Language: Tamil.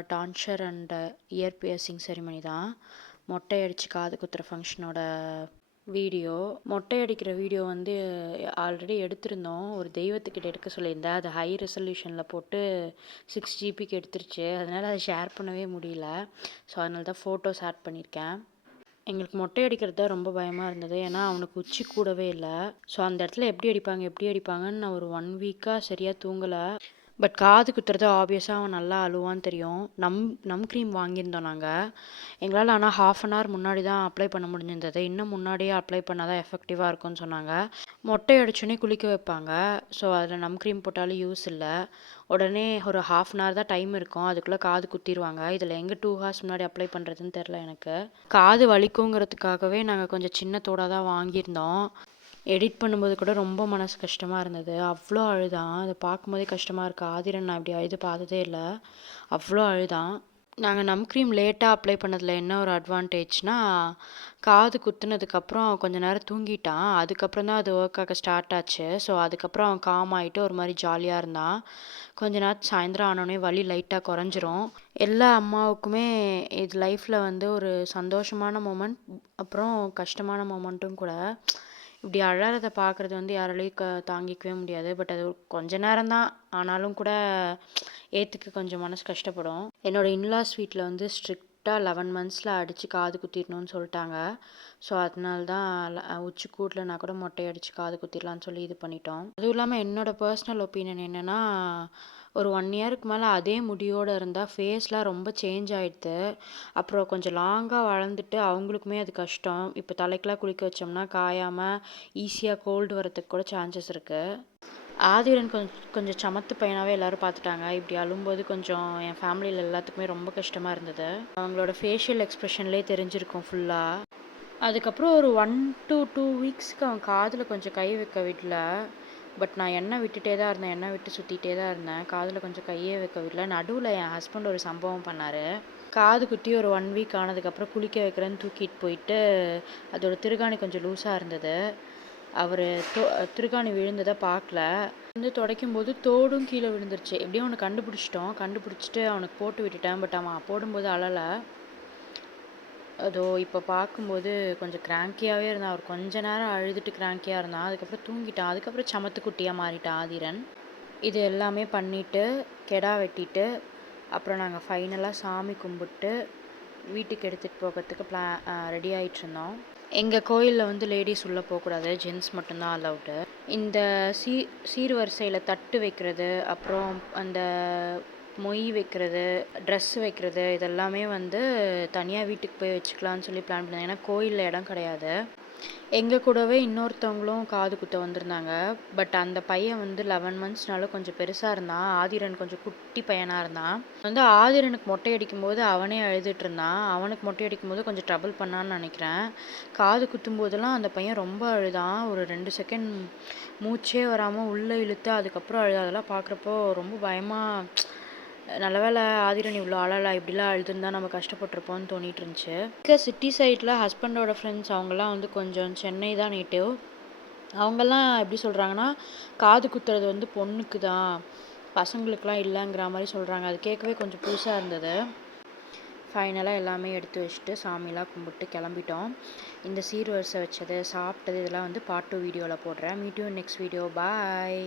என்னோடய டான்ஷர் அண்ட் இயர் பியர்சிங் செரிமனி தான். மொட்டை அடித்து காது குத்துற ஃபங்க்ஷனோட வீடியோ. மொட்டை அடிக்கிற வீடியோ வந்து ஆல்ரெடி எடுத்திருந்தோம். ஒரு தெய்வத்துக்கிட்ட எடுக்க சொல்லியிருந்தேன். அது ஹை ரெசல்யூஷனில் போட்டு 6 ஜிபிக்கு எடுத்துருச்சு. அதனால் அதை ஷேர் பண்ணவே முடியல. ஸோ அதனால தான் ஃபோட்டோஸ் ஆட் பண்ணியிருக்கேன். எங்களுக்கு மொட்டை அடிக்கிறது தான் ரொம்ப பயமாக இருந்தது. ஏன்னா அவனுக்கு உச்சி கூடவே இல்லை. ஸோ அந்த இடத்துல எப்படி அடிப்பாங்கன்னு நான் ஒரு 1 வீக்காக சரியாக தூங்கலை. பட் காது குத்துறது ஆப்வியஸாக அவன் நல்லா அழுவான்னு தெரியும். நம் க்ரீம் வாங்கியிருந்தோம் நாங்கள். எங்களால் ஆனால் 1/2 hour முன்னாடி தான் அப்ளை பண்ண முடிஞ்சிருந்தது. இன்னும் முன்னாடியே அப்ளை பண்ணால் தான் எஃபெக்டிவாக இருக்கும்னு சொன்னாங்க. மொட்டை அடிச்சோடனே குளிக்க வைப்பாங்க. ஸோ அதில் நம் க்ரீம் போட்டாலும் யூஸ் இல்லை. உடனே ஒரு 1/2 hour தான் டைம் இருக்கும். அதுக்குள்ளே காது குத்திடுவாங்க. இதில் எங்கே 2 hours முன்னாடி அப்ளை பண்ணுறதுன்னு தெரில எனக்கு. காது வலிக்குங்கிறதுக்காகவே நாங்கள் கொஞ்சம் சின்ன தோடாக தான் வாங்கியிருந்தோம். எடிட் பண்ணும்போது கூட ரொம்ப மனசு கஷ்டமாக இருந்தது. அவ்வளோ அழுதான். அதை பார்க்கும்போதே கஷ்டமாக இருக்குது. ஆதிரன் நான் இப்படி அழுது பார்த்ததே இல்லை. அவ்வளோ அழுதான். நாங்கள் நம் க்ரீம் லேட்டாக அப்ளை பண்ணதில் என்ன ஒரு அட்வான்டேஜ்னால், காது குத்துனதுக்கப்புறம் கொஞ்சம் நேரம் தூங்கிட்டான். அதுக்கப்புறம் தான் அது ஒர்க் ஆக ஸ்டார்ட் ஆச்சு. ஸோ அதுக்கப்புறம் அவன் காம் ஆகிட்டு ஒரு மாதிரி ஜாலியாக இருந்தான். கொஞ்ச நேரம் சாயந்தரம் ஆனோடனே வலி லைட்டாக குறைஞ்சிரும். எல்லா அம்மாவுக்குமே இது லைஃப்பில் வந்து ஒரு சந்தோஷமான மொமெண்ட், அப்புறம் கஷ்டமான மொமெண்ட்டும் கூட. இப்படி அழறத பார்க்குறது வந்து யாராலையும் தாங்கிக்கவே முடியாது. பட் அது கொஞ்ச நேரம் தான். ஆனாலும் கூட ஏற்றுக்க கொஞ்சம் மனசு கஷ்டப்படும். என்னோடய இன்லாஸ் வீட்டில் வந்து ஸ்ட்ரிக்டாக 11 monthஸில் அடித்து காது குத்திடணும்னு சொல்லிட்டாங்க. ஸோ அதனால தான் உச்சி கூடலனா கூட மொட்டை அடித்து காது குத்திடலான்னு சொல்லி இது பண்ணிட்டோம். அதுவும் இல்லாமல் என்னோடய பர்சனல் ஒப்பீனியன் என்னென்னா, ஒரு 1 yearக்கு மேலே அதே முடியோடு இருந்தால் ஃபேஸ்லாம் ரொம்ப சேஞ்ச் ஆகிடுது. அப்புறம் கொஞ்சம் லாங்காக வளர்ந்துட்டு அவங்களுக்குமே அது கஷ்டம். இப்போ தலைக்கெலாம் குளிக்க வச்சோம்னா காயாமல் ஈஸியாக கோல்டு வரத்துக்கு கூட சான்சஸ் இருக்குது. ஆதிரன் கொஞ்சம் சமத்து பையனாகவே எல்லோரும் பார்த்துட்டாங்க. இப்படி அழும்போது கொஞ்சம் என் ஃபேமிலியில் எல்லாத்துக்குமே ரொம்ப கஷ்டமாக இருந்தது. அவங்களோட ஃபேஷியல் எக்ஸ்ப்ரெஷன்லேயே தெரிஞ்சிருக்கும் ஃபுல்லாக. அதுக்கப்புறம் ஒரு 1 to 2 weeksக்கு அவன் காதில் கொஞ்சம் கை வைக்க விடல. பட் நான் எண்ணெய் விட்டுட்டே தான் இருந்தேன். எண்ணெய் விட்டு சுற்றிட்டே தான் இருந்தேன். காதில் கொஞ்சம் கையே வைக்க விடல. நடுவில் என் ஹஸ்பண்ட் ஒரு சம்பவம் பண்ணார். காது குத்தி ஒரு 1 week ஆனதுக்கப்புறம் குளிக்க வைக்கிறேன்னு தூக்கிட்டு போயிட்டு அதோட திருகாணி கொஞ்சம் லூஸாக இருந்தது. அவர் திருகாணி விழுந்ததை பார்க்கல. வந்து துடைக்கும் போது தோடும் கீழே விழுந்துருச்சு. எப்படியும் அவனை கண்டுபிடிச்சிட்டோம். கண்டுபிடிச்சிட்டு அவனுக்கு போட்டு விட்டுட்டேன். பட் அவன் போடும்போது அழலை. அதோ இப்போ பார்க்கும்போது கொஞ்சம் கிராங்கியாகவே இருந்தான். அவர் கொஞ்ச நேரம் அழுதுட்டு கிராங்கியாக இருந்தான். அதுக்கப்புறம் தூங்கிட்டான். அதுக்கப்புறம் சமத்து குட்டியாக மாறிட்டான் ஆதிரன். இது எல்லாமே பண்ணிவிட்டு கெடா வெட்டிட்டு அப்புறம் நாங்கள் ஃபைனலாக சாமி கும்பிட்டு வீட்டுக்கு எடுத்துகிட்டு போகிறதுக்கு ரெடி ஆகிட்டு இருந்தோம். எங்கள் கோயிலில் வந்து லேடிஸ் உள்ளே போகக்கூடாது, ஜென்ட்ஸ் மட்டும்தான் அலவுடு. இந்த சீர்வரிசையில் தட்டு வைக்கிறது, அப்புறம் அந்த மொய் வைக்கிறது, ட்ரெஸ் வைக்கிறது, இதெல்லாமே வந்து தனியாக வீட்டுக்கு போய் வச்சுக்கலான்னு சொல்லி பிளான் பண்ணேன். ஏன்னா கோயிலில் இடம் கிடையாது. எங்கள் கூடவே இன்னொருத்தவங்களும் காது குத்த வந்திருந்தாங்க. பட் அந்த பையன் வந்து 11 monthsனால கொஞ்சம் பெருசாக இருந்தான். ஆதிரன் கொஞ்சம் குட்டி பையனாக இருந்தான். வந்து ஆதிரனுக்கு மொட்டை அடிக்கும்போது அவனே அழுதுட்டு இருந்தான். அவனுக்கு மொட்டை அடிக்கும்போது கொஞ்சம் ட்ரபிள் பண்ணான்னு நினைக்கிறேன். காது குத்தும்போதெல்லாம் அந்த பையன் ரொம்ப அழுதான். ஒரு 2 செகண்ட் மூச்சே வராமல் உள்ளே இழுத்து அதுக்கப்புறம் அழுது. அதெல்லாம் பார்க்குறப்போ ரொம்ப பயமாக, நல்ல வேளை ஆதிரன் இவ்வளோ அழலை, இப்படிலாம் அழுதுன்னு தான் நம்ம கஷ்டப்பட்டிருப்போம்னு தோணிட்டு இருந்துச்சு. சிட்டி சைடில் ஹஸ்பண்டோட ஃப்ரெண்ட்ஸ் அவங்கெல்லாம் வந்து கொஞ்சம் சென்னை தான் நேட்டிவ். அவங்கெல்லாம் எப்படி சொல்கிறாங்கன்னா, காது குத்துறது வந்து பொண்ணுக்கு தான், பசங்களுக்கெலாம் இல்லைங்கிற மாதிரி சொல்கிறாங்க. அது கேட்கவே கொஞ்சம் புதுசாக இருந்தது. ஃபைனலாக எல்லாமே எடுத்து வச்சுட்டு சாமிலாம் கும்பிட்டு கிளம்பிட்டோம். இந்த சீர்வரிசை வச்சது, சாப்பிட்டது இதெல்லாம் வந்து பார்ட் 2 வீடியோவில் போடுறேன். Meet you next video. Bye.